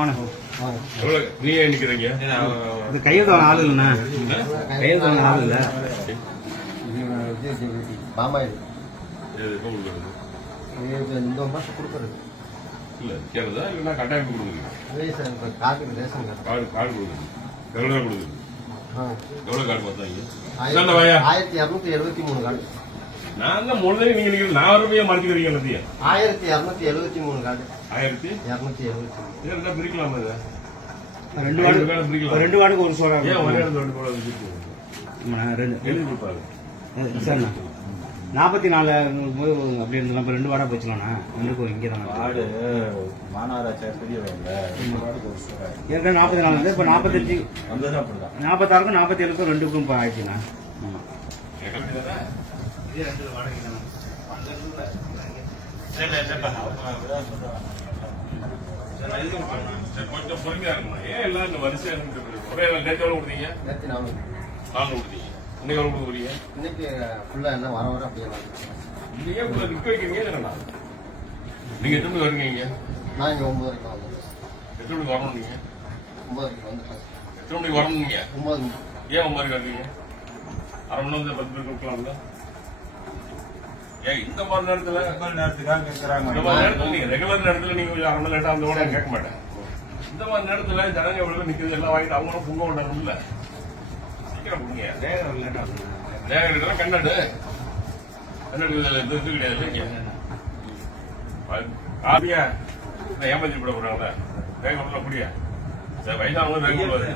எவ்வளவு நீ நிக்கிறீங்க இது கையெழுத்து ஆள் இல்லைண்ணா கையெழுத்து ஆள் இல்லை பாமாயில் இந்த மாதம் கொடுக்குறது இல்ல கேட்டதா இல்லைன்னா கட்டாயம் கொடுக்குறீங்க ரேஷன் ரேஷன் கார்டு கார்டு கொடுக்குறது எவ்வளோ கொடுக்குறது எவ்வளோ கார்டு பார்த்தாங்க ஆயிரத்தி ஆயிரத்தி இரநூத்தி எழுபத்தி மூணு கார்டு. நான் தான் முதல்ல நீங்க நிக்கிறீங்க நான் வரப்பையே மறைச்சிக்கிறீங்க எல்லாத்தையும் ஆயிரத்தி இரநூத்தி எழுபத்தி மூணு கார்டு ஆயிரத்தி? இரநூத்தி எழுபத்தி மூணு. இது என்ன பிரிக்கலாமா இதை? ரெண்டு வேலை பிரிக்கலாம். ஒரு ரெண்டு வார்டுக்கு ஒரு சோறா ஏன் ஒரே இடத்துல ரெண்டு? ஆமாண்ணா, ரெண்டு எழுதி கொடுப்பாரு. சரிண்ணா. நாற்பத்தி நாலு போது அப்படி இருந்தோம் நம்ம ரெண்டு வாடகை போச்சுலாண்ணா. ரெண்டுக்கும் இங்கே தான் வார்டு மாநகராட்சி பெரியவங்க வார்டுக்கு ஒரு சூழல். ஏற்கனவே நாற்பத்தி நாலு வந்து இப்போ நாற்பத்தஞ்சு வந்தது அப்படிதான். நாற்பத்தாறுக்கும் நாற்பத்தி ஏழுக்கும் ரெண்டுக்கும் இப்போ ஆயிடுச்சுண்ணா. கொஞ்சம் பொறுமையா இருக்கணும் ஏன் இந்த வரிசையா ஒரே நேற்று எவ்வளவு கொடுத்தீங்க நேற்று நானூறு நாலு கொடுத்தீங்க இன்னைக்கு எவ்வளவு கொடுக்குறீங்க இன்னைக்கு என்ன வர வர அப்படியே. நீங்க? இவ்வளவு நிக்க வைக்கிறீங்க என்னடா நீங்க எத்தனை மணி வருவீங்க நான் இங்கே ஒம்பது வரைக்கும் வந்தேன் எத்தனை மணிக்கு வரணும் நீங்க வரைக்கும் வந்துட்டேன் எத்தனை மணிக்கு. வரணும் நீங்க ஒம்பது மணி ஏன் ஒன்பது வந்தீங்க அரை மணி நேரத்துல பத்து பேர் கொடுக்கலாம்ல ஏன் இந்த மாதிரி நேரத்துல நேரத்துக்காக கேட்கறாங்க இந்த மாதிரி நேரத்துல ரெகுலர் நேரத்துல நீங்க கொஞ்சம் அரை மணி லேட்டா வந்து கூட கேட்க மாட்டேன். இந்த மாதிரி நேரத்துல ஜனங்க எவ்வளவு நிக்கிறது எல்லாம் வாங்கிட்டு அவங்களும் புங்க விடணும் இல்ல சீக்கிரம் புங்க தேவை இருக்கிற கண்ணாடு. கண்ணாடு இது கிடையாது. ஆபியா நான் ஏமாத்தி விட போறாங்களே? வேக விடல புரியா சரி வயசானவங்க வேக விடுவாரு